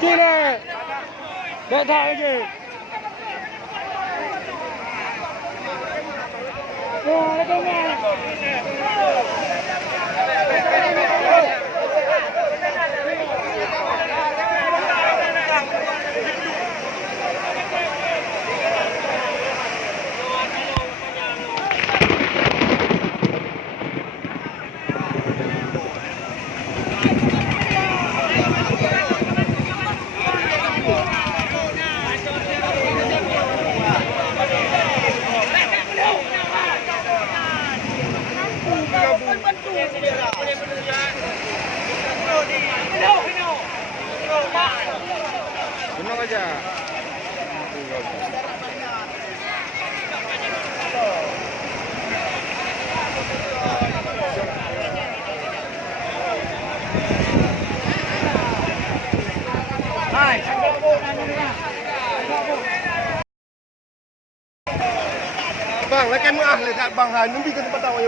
Chile. Để thải gì? Rồi, cái này. Tenang aja. Bang, lekan mu ah, lekat bang ha, nanti ke tempat awak.